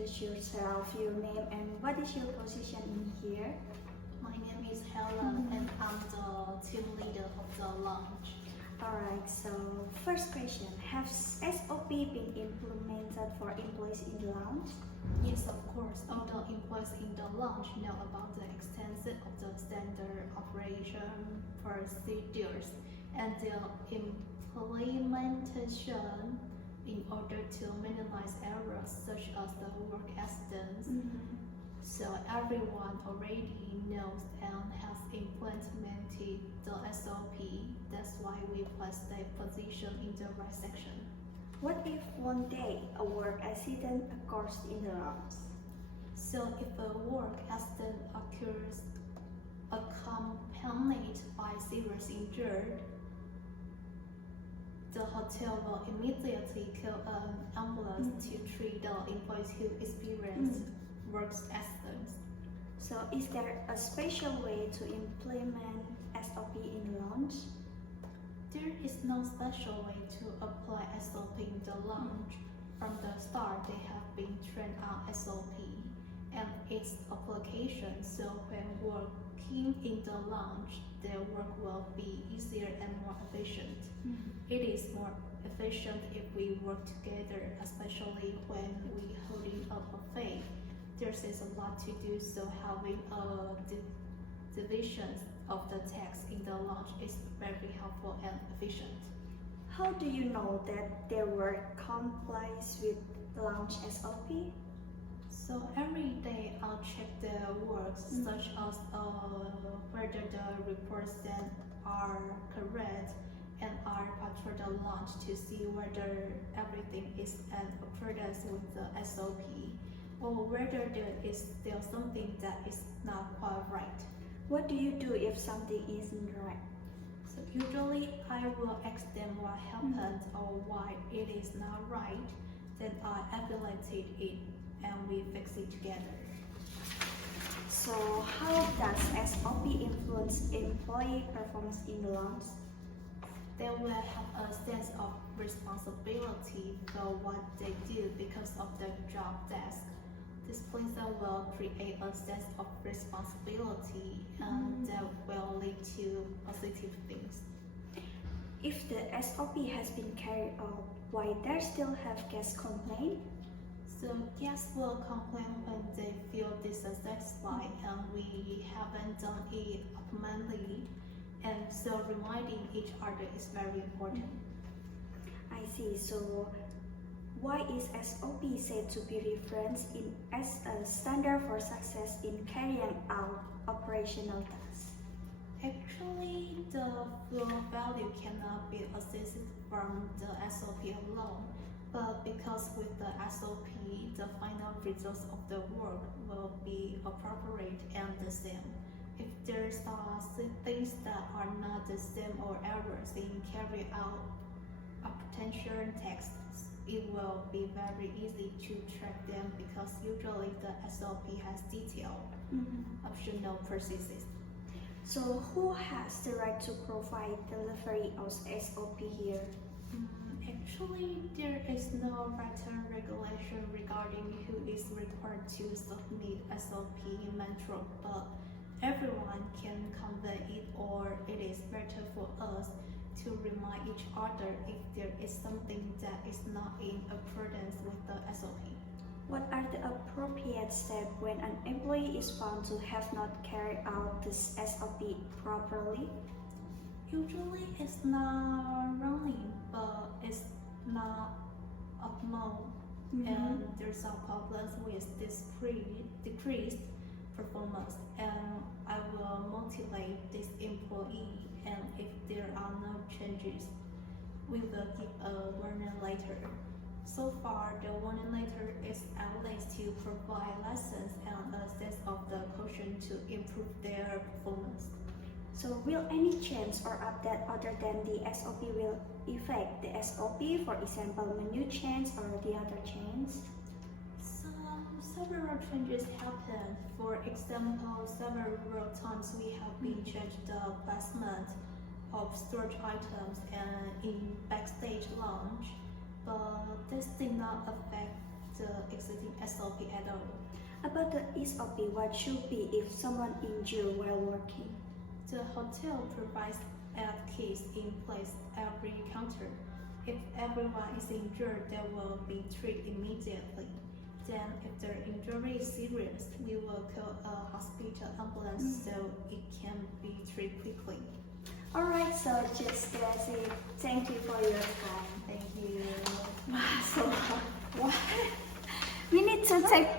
introduce yourself, your name, and what is your position in here? My name is Helen and I'm the team leader of the lounge. Alright, so first question, has SOP been implemented for employees in the lounge? Yes, of course, all the employees in the lounge know about the extension of the standard operation procedures and their implementation in order to minimize errors such as the work accidents. So everyone already knows and has implemented the SOP. That's why we place the position in the right section. What if one day a work accident occurs in the lounge? So if a work accident occurs accompanied by serious injury, the hotel will immediately call an ambulance to treat the employees who experienced work accidents. So is there a special way to implement SOP in the lounge? There is no special way to apply SOP in the lounge. From the start, they have been trained on SOP and its application, so when working in the lounge, their work will be easier and more efficient. It is more efficient if we work together, especially when we holding up a faith. There is a lot to do, so having a division of the text in the lounge is very helpful and efficient. How do you know that their work complies with lounge SOP? So every day I'll check their works, such as whether the reports that are correct, and I'll patrol the lounge to see whether everything is in accordance with the SOP, or whether there is still something that is not quite right. What do you do if something isn't right? So usually I will ask them what happened or why it is not right, then I evaluate it and we fix it together. So how does SOP influence employee performance in the lounge? They will have a sense of responsibility for what they do because of their job task. This principle will create a sense of responsibility and that will lead to positive things. If the SOP has been carried out, why there still have guests complain? So guests will complain when they feel dissatisfied and we haven't done it optimally, and so reminding each other is very important. I see. So why is SOP said to be referenced as a standard for success in carrying out operational tasks? Actually, the full value cannot be assessed from the SOP alone, but because with the SOP, the final results of the work will be appropriate and the same. If there are things that are not the same or errors in carry out a potential text, it will be very easy to track them because usually the SOP has detailed optional processes. So who has the right to provide delivery of SOP here? Actually, there is no written regulation regarding who is required to submit SOP manual, but everyone can convey it, or it is better for us to remind each other if there is something that is not in accordance with the SOP. What are the appropriate steps when an employee is found to have not carried out this SOP properly? Usually it's not running, but it's not optimal, and there's a problems with decreased performance, and I will motivate this employee, and if there are no changes, we will give a warning letter. So far, the warning letter is at least to provide lessons and a sense of the caution to improve their performance. So will any change or update other than the SOP will affect the SOP, for example, menu change or the other change? Several changes happened. For example, several times we have been changed the placement of storage items and in backstage lounge, but this did not affect the existing SOP at all. About the SOP, what should be if someone injured while working? The hotel provides aid kits in place every counter. If everyone is injured, they will be treated immediately. Then, if their injury is serious, we will call a hospital ambulance so it can be treated quickly. Alright, so just that's it. Thank you for your time. Thank you. Wow, so hard. What? We need to take